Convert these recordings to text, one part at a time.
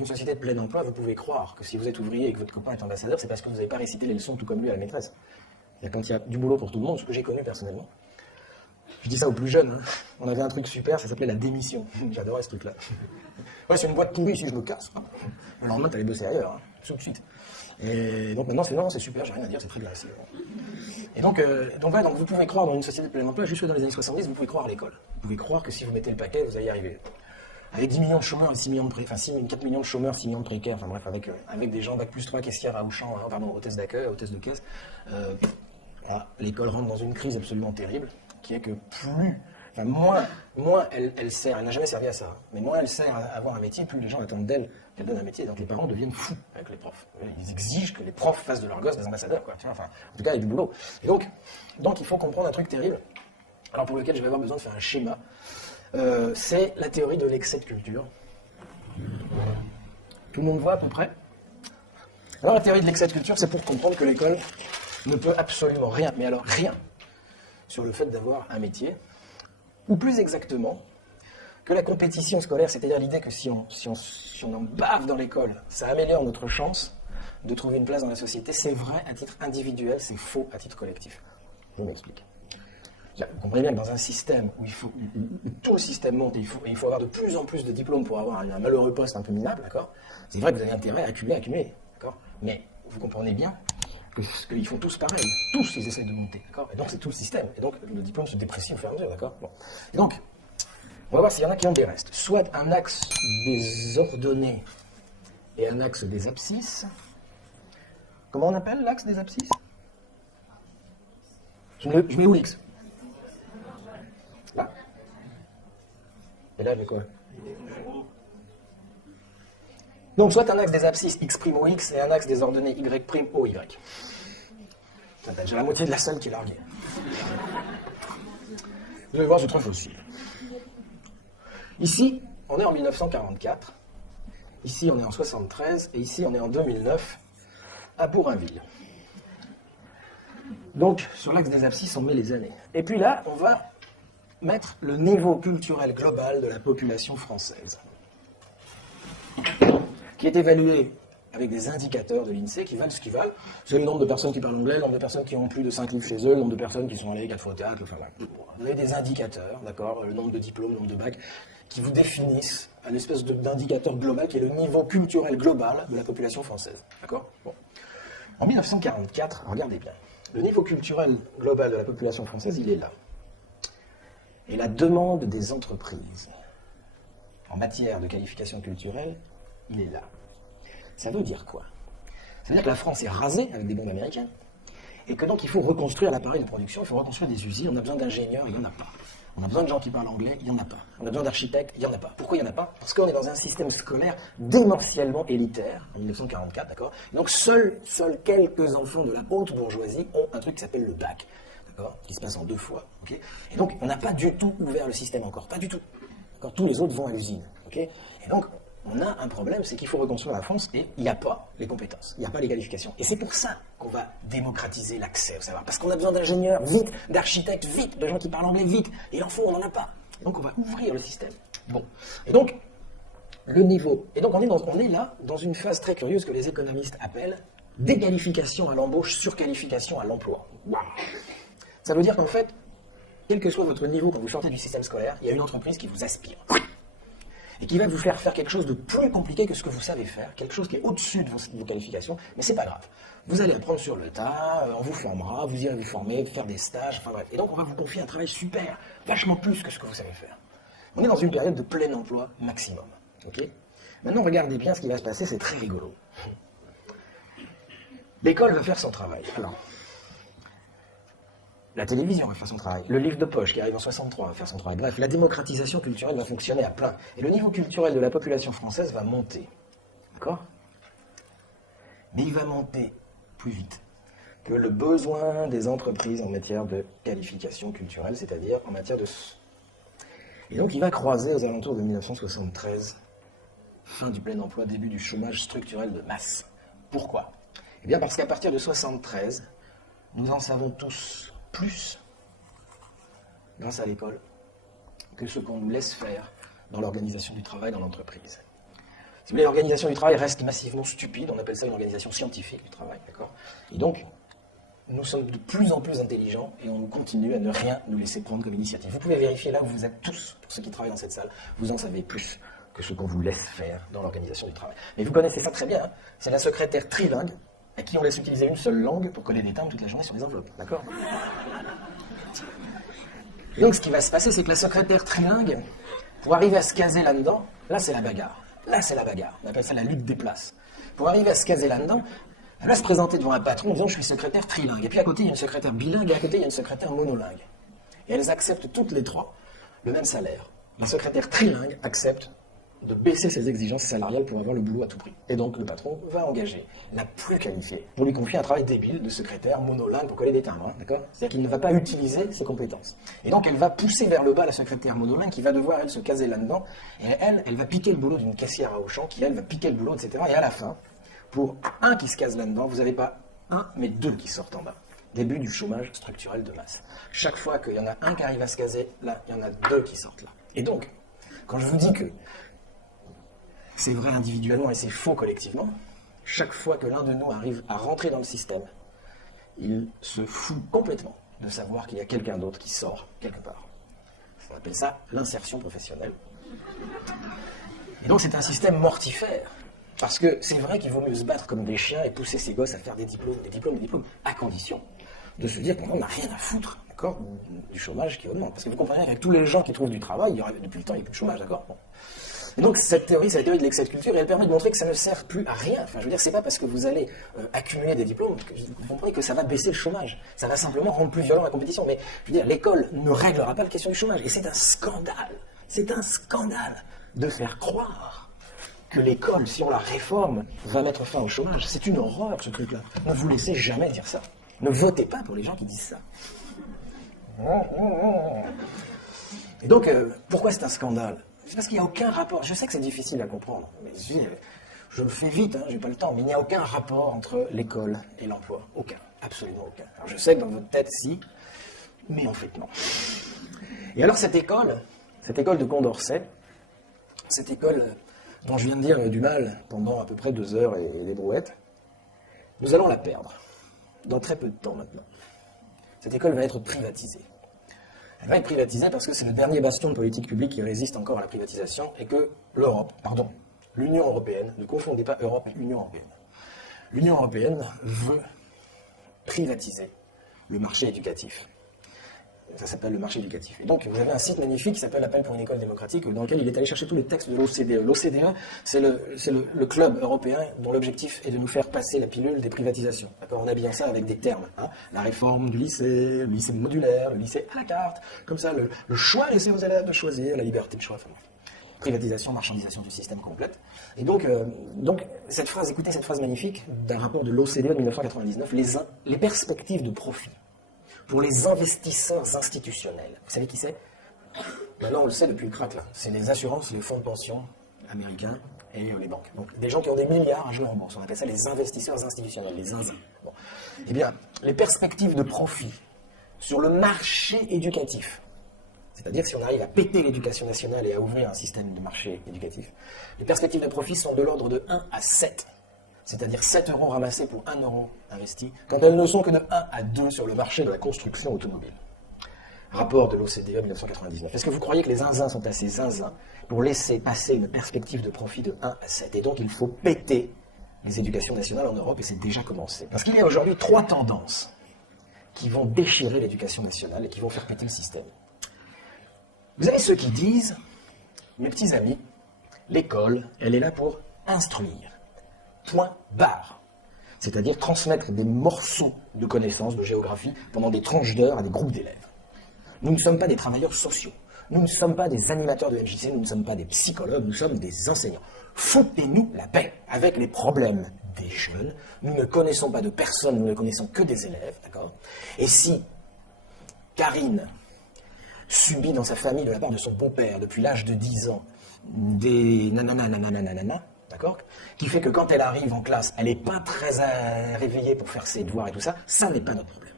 une société de plein emploi, vous pouvez croire que si vous êtes ouvrier et que votre copain est ambassadeur, c'est parce que vous n'avez pas récité les leçons tout comme lui à la maîtresse. Quand il y a du boulot pour tout le monde, ce que j'ai connu personnellement, je dis ça aux plus jeunes, hein. On avait un truc super, ça s'appelait la démission. J'adorais ce truc-là. Ouais, c'est une boîte pourrie, si je me casse. Le lendemain, t'allais bosser ailleurs, hein, tout de suite. Et donc maintenant, non, c'est super, j'ai rien à dire, c'est très bien. Et donc vous pouvez croire dans une société de plein emploi, jusque dans les années 70, vous pouvez croire à l'école. Vous pouvez croire que si vous mettez le paquet, vous allez y arriver. Avec 10 millions de chômeurs et 6 millions de précaires, enfin 4 millions de chômeurs, 6 millions de précaires, enfin bref, avec des gens bac plus 3 caissières à Auchan, hein, pardon, hôtesse d'accueil, hôtesse de caisse, voilà, l'école rentre dans une crise absolument terrible, qui est que moins elle sert, elle n'a jamais servi à ça, hein, mais moins elle sert à avoir un métier, plus les gens attendent d'elle qu'elle donne un métier. Donc les parents deviennent fous avec les profs. Ils exigent que les profs fassent de leurs gosses des ambassadeurs, quoi. Enfin, en tout cas, il y a du boulot. Et donc il faut comprendre un truc terrible, alors pour lequel je vais avoir besoin de faire un schéma. C'est la théorie de l'excès de culture. Tout le monde voit à peu près? Alors la théorie de l'excès de culture, c'est pour comprendre que l'école ne peut absolument rien, mais alors rien, sur le fait d'avoir un métier, ou plus exactement, que la compétition scolaire, c'est-à-dire l'idée que si on en bave dans l'école, ça améliore notre chance de trouver une place dans la société. C'est vrai à titre individuel, c'est faux à titre collectif. Je m'explique. Vous comprenez bien que dans un système où tout le système monte et il faut avoir de plus en plus de diplômes pour avoir un malheureux poste un peu minable, d'accord? C'est vrai que vous avez intérêt à accumuler, d'accord? Mais vous comprenez bien qu'ils font tous pareil. Tous, ils essaient de monter, d'accord? Et donc, c'est tout le système. Et donc, le diplôme se déprécie au fur et à mesure, d'accord? Bon. Et donc, on va voir s'il y en a qui ont des restes. Soit un axe des ordonnées et un axe des abscisses. Comment on appelle l'axe des abscisses? Je mets où l'X? Là. Et là, je mets quoi? Donc, soit un axe des abscisses x' au x et un axe des ordonnées y' au y. J'ai la moitié de la salle qui est larguée. Vous allez voir, c'est très facile. Ici, on est en 1944. Ici, on est en 73. Et ici, on est en 2009, à Bourrainville. Donc, sur l'axe des abscisses, on met les années. Et puis là, on va mettre le niveau culturel global de la population française, qui est évalué avec des indicateurs de l'INSEE qui valent ce qu'ils valent. C'est le nombre de personnes qui parlent anglais, le nombre de personnes qui ont plus de 5 livres chez eux, le nombre de personnes qui sont allées 4 fois au théâtre, enfin voilà. Vous avez des indicateurs, d'accord, le nombre de diplômes, le nombre de bacs, qui vous définissent un espèce d'indicateur global qui est le niveau culturel global de la population française, d'accord? Bon. En 1944, regardez bien, le niveau culturel global de la population française, il est là. Et la demande des entreprises en matière de qualification culturelle, il est là. Ça veut dire quoi? Ça veut dire que la France est rasée avec des bombes américaines et que donc il faut reconstruire l'appareil de production, il faut reconstruire des usines, on a besoin d'ingénieurs, il n'y en a pas. On a besoin de gens qui parlent anglais, il n'y en a pas. On a besoin d'architectes, il n'y en a pas. Pourquoi il n'y en a pas? Parce qu'on est dans un système scolaire démentiellement élitaire, en 1944, d'accord? Donc seuls quelques enfants de la haute bourgeoisie ont un truc qui s'appelle le bac, d'accord? Qui se passe en 2 fois, ok? Et donc on n'a pas du tout ouvert le système encore, pas du tout. D'accord? Tous les autres vont à l'usine, ok? Et donc on a un problème, c'est qu'il faut reconstruire la France et il n'y a pas les compétences, il n'y a pas les qualifications. Et c'est pour ça qu'on va démocratiser l'accès au savoir. Parce qu'on a besoin d'ingénieurs, vite, d'architectes, vite, de gens qui parlent anglais, vite. Et il en faut, on n'en a pas. Donc on va ouvrir le système. Bon. Et donc, le niveau. Et donc on est là dans une phase très curieuse que les économistes appellent déqualification à l'embauche, surqualification à l'emploi. Wow. Ça veut dire qu'en fait, quel que soit votre niveau quand vous sortez du système scolaire, il y a une entreprise qui vous aspire. Et qui va vous faire quelque chose de plus compliqué que ce que vous savez faire, quelque chose qui est au-dessus de vos qualifications, mais c'est pas grave. Vous allez apprendre sur le tas, on vous formera, vous irez vous former, faire des stages, enfin bref. Et donc on va vous confier un travail super, vachement plus que ce que vous savez faire. On est dans une période de plein emploi maximum. Okay? Maintenant, regardez bien ce qui va se passer, c'est très rigolo. L'école va faire son travail. Alors, la télévision va faire son travail. Le livre de poche qui arrive en 63 va faire son travail. Bref, la démocratisation culturelle va fonctionner à plein. Et le niveau culturel de la population française va monter. D'accord? Mais il va monter plus vite que le besoin des entreprises en matière de qualification culturelle, c'est-à-dire en matière de... Et donc il va croiser aux alentours de 1973, fin du plein emploi, début du chômage structurel de masse. Pourquoi? Eh bien parce qu'à partir de 1973, nous en savons tous plus, grâce à l'école, que ce qu'on nous laisse faire dans l'organisation du travail dans l'entreprise. Si vous voulez, l'organisation du travail reste massivement stupide, on appelle ça une organisation scientifique du travail, d'accord? Et donc, nous sommes de plus en plus intelligents et on continue à ne rien nous laisser prendre comme initiative. Vous pouvez vérifier là où vous êtes tous, pour ceux qui travaillent dans cette salle, vous en savez plus que ce qu'on vous laisse faire dans l'organisation du travail. Mais vous connaissez ça très bien, hein, c'est la secrétaire trilingue à qui on laisse utiliser une seule langue pour coller des timbres toute la journée sur les enveloppes, d'accord? Et donc ce qui va se passer, c'est que la secrétaire trilingue, pour arriver à se caser là-dedans, là c'est la bagarre. Là c'est la bagarre, on appelle ça la lutte des places. Pour arriver à se caser là-dedans, elle va se présenter devant un patron en disant « je suis secrétaire trilingue ». Et puis à côté, il y a une secrétaire bilingue et à côté, il y a une secrétaire monolingue. Et elles acceptent toutes les trois le même salaire. La secrétaire trilingue accepte de baisser ses exigences salariales pour avoir le boulot à tout prix. Et donc le patron va engager la plus qualifiée pour lui confier un travail débile de secrétaire monolingue pour coller des timbres, hein, d'accord? C'est-à-dire qu'il ne va pas utiliser ses compétences. Et donc elle va pousser vers le bas la secrétaire monolingue qui va devoir, elle, se caser là-dedans. Et elle va piquer le boulot d'une caissière à Auchan qui, elle, va piquer le boulot, etc. Et à la fin, pour un qui se case là-dedans, vous n'avez pas un, mais deux qui sortent en bas. Début du chômage structurel de masse. Chaque fois qu'il y en a un qui arrive à se caser, là, il y en a deux qui sortent là. Et donc, quand je vous dis que c'est vrai individuellement et c'est faux collectivement, chaque fois que l'un de nous arrive à rentrer dans le système, il se fout complètement de savoir qu'il y a quelqu'un d'autre qui sort quelque part. On appelle ça l'insertion professionnelle. Et donc c'est un système mortifère. Parce que c'est vrai qu'il vaut mieux se battre comme des chiens et pousser ses gosses à faire des diplômes, à condition de se dire qu'on n'a rien à foutre, d'accord, du chômage qui augmente. Parce que vous comprenez, avec tous les gens qui trouvent du travail, depuis le temps, il n'y a plus de chômage, d'accord? Bon. Et donc cette théorie, c'est la théorie de l'excès de culture, et elle permet de montrer que ça ne sert plus à rien. Enfin, je veux dire, c'est pas parce que vous allez accumuler des diplômes que vous comprenez que ça va baisser le chômage. Ça va simplement rendre plus violent la compétition. Mais je veux dire, l'école ne réglera pas la question du chômage. Et c'est un scandale de faire croire que l'école, si on la réforme, va mettre fin au chômage. C'est une horreur, ce truc-là. Ne vous laissez jamais dire ça. Ne votez pas pour les gens qui disent ça. Et donc, pourquoi c'est un scandale? C'est parce qu'il n'y a aucun rapport. Je sais que c'est difficile à comprendre, mais je le fais vite, hein, j'ai pas le temps, mais il n'y a aucun rapport entre l'école et l'emploi. Aucun, absolument aucun. Alors je sais que dans votre tête, si, mais en fait, non. Et alors cette école de Condorcet, cette école dont je viens de dire du mal pendant à peu près 2 heures et des brouettes, nous allons la perdre dans très peu de temps maintenant. Cette école va être privatisée. Elle va être privatisée parce que c'est le dernier bastion de politique publique qui résiste encore à la privatisation et que l'Union européenne, ne confondez pas Europe et Union européenne. L'Union européenne veut privatiser le marché éducatif. Ça s'appelle le marché éducatif. Et donc, vous avez un site magnifique qui s'appelle Appel pour une école démocratique, dans lequel il est allé chercher tous les textes de l'OCDE. L'OCDE, c'est le club européen dont l'objectif est de nous faire passer la pilule des privatisations. D'accord, en habillant ça avec des termes. Hein. La réforme du lycée, le lycée modulaire, le lycée à la carte. Comme ça, le choix laissé aux élèves de choisir, la liberté de choix. Enfin, privatisation, marchandisation du système complète. Et donc cette phrase, écoutez cette phrase magnifique d'un rapport de l'OCDE de 1999, les perspectives de profit pour les investisseurs institutionnels. Vous savez qui c'est? Maintenant, on le sait depuis le crack, là. C'est les assurances, les fonds de pension américains et les banques. Donc, des gens qui ont des milliards à jouer en bourse. On appelle ça les investisseurs institutionnels, les zinzins. Bon. Eh bien, les perspectives de profit sur le marché éducatif, c'est-à-dire si on arrive à péter l'éducation nationale et à ouvrir un système de marché éducatif, les perspectives de profit sont de l'ordre de 1 à 7. C'est-à-dire 7 euros ramassés pour 1 euro investi, quand elles ne sont que de 1 à 2 sur le marché de la construction automobile. Rapport de l'OCDE 1999. Est-ce que vous croyez que les zinzins sont assez zinzins pour laisser passer une perspective de profit de 1 à 7? Et donc il faut péter les éducations nationales en Europe, et c'est déjà commencé. Parce qu'il y a aujourd'hui 3 tendances qui vont déchirer l'éducation nationale et qui vont faire péter le système. Vous avez ceux qui disent, mes petits amis, l'école, elle est là pour instruire. Point barre. C'est-à-dire transmettre des morceaux de connaissances, de géographie, pendant des tranches d'heures à des groupes d'élèves. Nous ne sommes pas des travailleurs sociaux. Nous ne sommes pas des animateurs de MJC, nous ne sommes pas des psychologues, nous sommes des enseignants. Foutez-nous la paix avec les problèmes des jeunes. Nous ne connaissons pas de personne, nous ne connaissons que des élèves, d'accord? Et si Karine subit dans sa famille, de la part de son beau-père, depuis l'âge de 10 ans, des nanana, d'accord, qui fait que quand elle arrive en classe, elle n'est pas très réveillée pour faire ses devoirs et tout ça, ça n'est pas notre problème.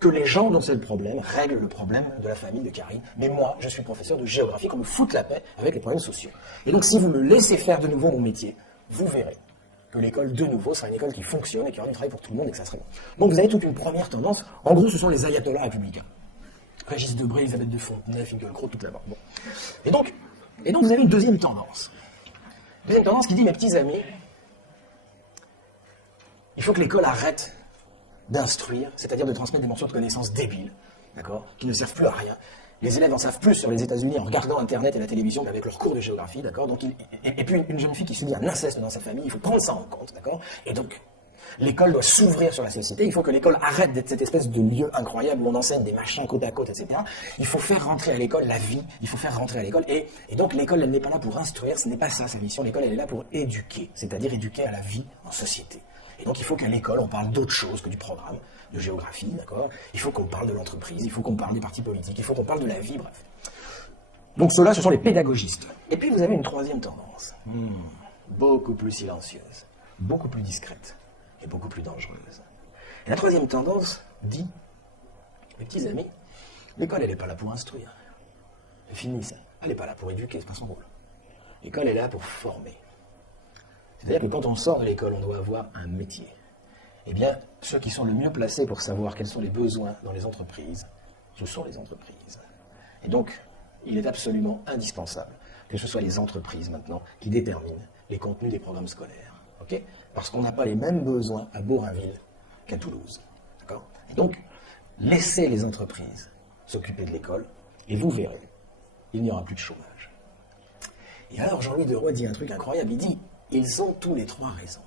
que les gens dont c'est le problème règlent le problème de la famille de Karine. Mais moi, je suis professeur de géographie, qu'on me foute la paix avec les problèmes sociaux. Et donc, si vous me laissez faire de nouveau mon métier, vous verrez que l'école, de nouveau, sera une école qui fonctionne et qui aura du travail pour tout le monde et que ça serait bon. Donc, vous avez toute une première tendance. En gros, ce sont les ayatollahs républicains. Régis Debray, Elisabeth de Fontenay, Finkielkraut, toute la bande. Bon. Et donc, vous avez une deuxième tendance. Deuxième tendance qui dit, mes petits amis, il faut que l'école arrête d'instruire, c'est-à-dire de transmettre des morceaux de connaissances débiles, d'accord, qui ne servent plus à rien. Les élèves en savent plus sur les États-Unis en regardant Internet et la télévision qu'avec leur cours de géographie, d'accord. Donc, et puis une jeune fille qui subit un inceste dans sa famille, il faut prendre ça en compte, d'accord. Et donc, l'école doit s'ouvrir sur la société. Il faut que l'école arrête d'être cette espèce de lieu incroyable où on enseigne des machins côte à côte, etc. Il faut faire rentrer à l'école la vie. Il faut faire rentrer à l'école. Et donc, l'école, elle n'est pas là pour instruire. Ce n'est pas ça sa mission. L'école, elle est là pour éduquer, c'est-à-dire éduquer à la vie en société. Et donc, il faut qu'à l'école, on parle d'autre chose que du programme de géographie, d'accord. Il faut qu'on parle de l'entreprise, il faut qu'on parle des partis politiques, il faut qu'on parle de la vie, bref. Donc, ceux-là, ce sont les pédagogistes. Et puis, vous avez une troisième tendance, beaucoup plus silencieuse, beaucoup plus discrète et beaucoup plus dangereuse. Et la troisième tendance dit, mes petits amis, l'école, elle n'est pas là pour instruire. C'est fini, ça. Elle n'est pas là pour éduquer, c'est pas son rôle. L'école est là pour former. C'est-à-dire que quand on sort de l'école, on doit avoir un métier. Eh bien, ceux qui sont le mieux placés pour savoir quels sont les besoins dans les entreprises, ce sont les entreprises. Et donc, il est absolument indispensable que ce soit les entreprises maintenant qui déterminent les contenus des programmes scolaires. Okay, parce qu'on n'a pas les mêmes besoins à Borinville qu'à Toulouse. D'accord. Et donc, laissez les entreprises s'occuper de l'école et vous verrez, il n'y aura plus de chômage. Et alors, Jean-Louis Deroy dit un truc incroyable, il dit, ils ont tous les trois raison.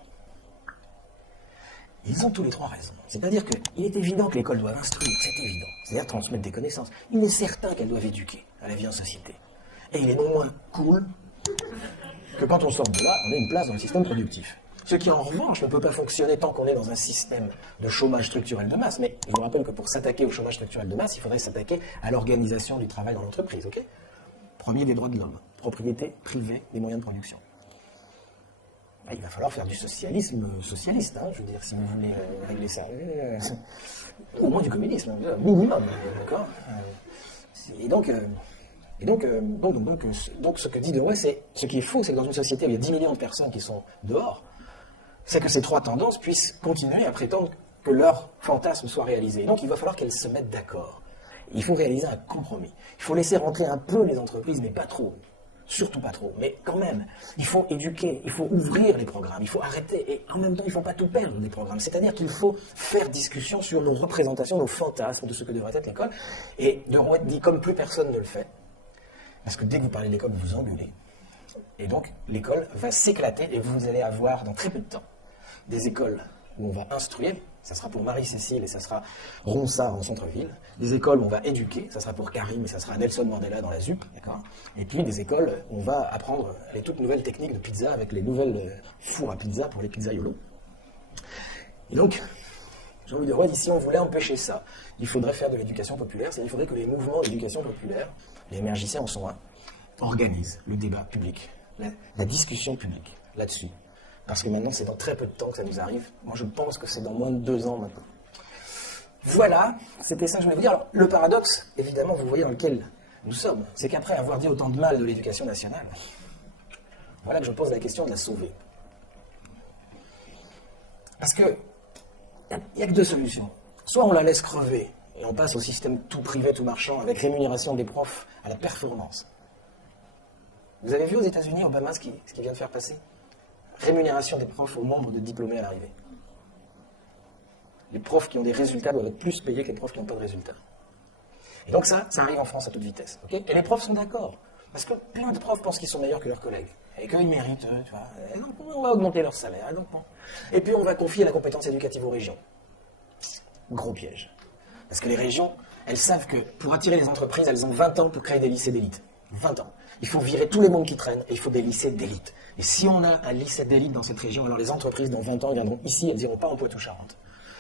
Ils ont tous les trois raison. C'est-à-dire qu'il est évident que l'école doit instruire, c'est évident. C'est-à-dire transmettre des connaissances. Il est certain qu'elle doit éduquer à la vie en société. Et il est non moins cool que quand on sort de là, on ait une place dans le système productif. Ce qui, en revanche, ne peut pas fonctionner tant qu'on est dans un système de chômage structurel de masse. Mais je vous rappelle que pour s'attaquer au chômage structurel de masse, il faudrait s'attaquer à l'organisation du travail dans l'entreprise. Okay, premier des droits de l'homme, propriété privée des moyens de production. Il va falloir faire du socialisme socialiste, hein, je veux dire, si vous voulez régler ça. Au moins du communisme, minimum, d'accord. Et donc, ce que dit Deroy, c'est, ce qui est faux, c'est que dans une société où il y a 10 millions de personnes qui sont dehors, c'est que ces trois tendances puissent continuer à prétendre que leur fantasme soit réalisé. Et donc, il va falloir qu'elles se mettent d'accord. Il faut réaliser un compromis. Il faut laisser rentrer un peu les entreprises, mais pas trop. Surtout pas trop, mais quand même, il faut éduquer, il faut ouvrir les programmes, il faut arrêter, et en même temps, il ne faut pas tout perdre des programmes. C'est-à-dire qu'il faut faire discussion sur nos représentations, nos fantasmes de ce que devrait être l'école. Et Deroy dit comme plus personne ne le fait, parce que dès que vous parlez de l'école, vous vous engueulez. Et donc, l'école va s'éclater, et vous allez avoir, dans très peu de temps, des écoles où on va instruire. Ça sera pour Marie-Cécile et ça sera Ronsard en centre-ville. Des écoles où on va éduquer, ça sera pour Karim et ça sera Nelson Mandela dans la ZUP, d'accord. Et puis des écoles où on va apprendre les toutes nouvelles techniques de pizza avec les nouvelles fours à pizza pour les pizzaiolos. Et donc, Jean-Louis Deroy dit, si on voulait empêcher ça, il faudrait faire de l'éducation populaire, c'est-à-dire il faudrait que les mouvements d'éducation populaire, les émergiciens en sont un, organisent le débat public, la discussion publique là-dessus. Parce que maintenant, c'est dans très peu de temps que ça nous arrive. Moi, je pense que c'est dans moins de 2 ans maintenant. Voilà, c'était ça que je voulais vous dire. Alors, le paradoxe, évidemment, vous voyez dans lequel nous sommes, c'est qu'après avoir dit autant de mal de l'éducation nationale, voilà que je pose la question de la sauver. Parce que, il n'y a que 2 solutions. Soit on la laisse crever, et on passe au système tout privé, tout marchand, avec rémunération des profs à la performance. Vous avez vu aux États-Unis, Obama, ce qu'il vient de faire passer ? Rémunération des profs au nombre de diplômés à l'arrivée. Les profs qui ont des résultats doivent être plus payés que les profs qui n'ont pas de résultats. Et donc ça arrive en France à toute vitesse. Okay, et les profs sont d'accord. Parce que plein de profs pensent qu'ils sont meilleurs que leurs collègues. Et qu'ils méritent, tu vois. Et donc on va augmenter leur salaire. Et, donc, bon. Et puis on va confier la compétence éducative aux régions. Gros piège. Parce que les régions, elles savent que pour attirer les entreprises, elles ont 20 ans pour créer des lycées d'élite. 20 ans. Il faut virer tous les mondes qui traînent et il faut des lycées d'élite. Et si on a un lycée d'élite dans cette région, alors les entreprises dans 20 ans viendront ici, elles n'iront pas en Poitou-Charentes.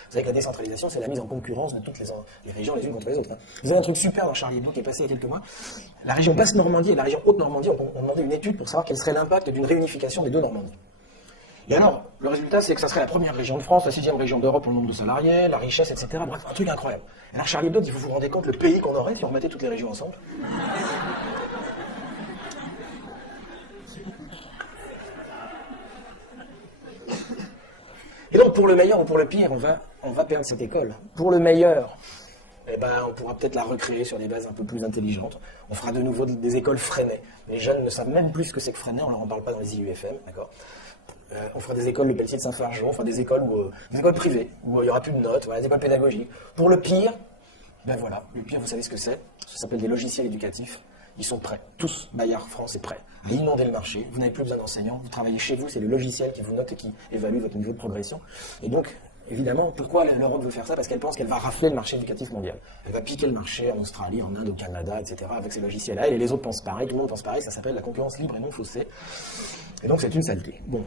Vous savez que la décentralisation, c'est la mise en concurrence de toutes les régions les unes contre les autres. Hein. Vous avez un truc super dans Charlie Hebdo qui est passé il y a quelques mois. La région Basse-Normandie et la région Haute-Normandie ont demandé une étude pour savoir quel serait l'impact d'une réunification des 2 Normandies. Et alors, le résultat, c'est que ça serait la première région de France, la 6e région d'Europe pour le nombre de salariés, la richesse, etc. Bref, un truc incroyable. Et alors, Charlie Hebdo, il faut vous rendre compte le pays qu'on aurait si on remettait toutes les régions ensemble. Et donc, pour le meilleur ou pour le pire, on va perdre cette école. Pour le meilleur, eh ben, on pourra peut-être la recréer sur des bases un peu plus intelligentes. On fera de nouveau des écoles Freinet. Les jeunes ne savent même plus ce que c'est que Freinet, on ne leur en parle pas dans les IUFM, d'accord. On fera des écoles, le Pelletier de Saint-Fargeau, on fera des écoles, des écoles privées, où il n'y aura plus de notes, voilà, des écoles pédagogiques. Pour le pire, ben voilà, le pire, vous savez ce que c'est? Ça s'appelle des logiciels éducatifs. Ils sont prêts. Tous, Bayard France est prêt à inonder le marché. Vous n'avez plus besoin d'enseignants. Vous travaillez chez vous. C'est le logiciel qui vous note et qui évalue votre niveau de progression. Et donc, évidemment, pourquoi l'Europe veut faire ça? Parce qu'elle pense qu'elle va rafler le marché éducatif mondial. Elle va piquer le marché en Australie, en Inde, au Canada, etc. avec ces logiciels-là. Et les autres pensent pareil. Tout le monde pense pareil. Ça s'appelle la concurrence libre et non faussée. Et donc, c'est une saleté. Bon.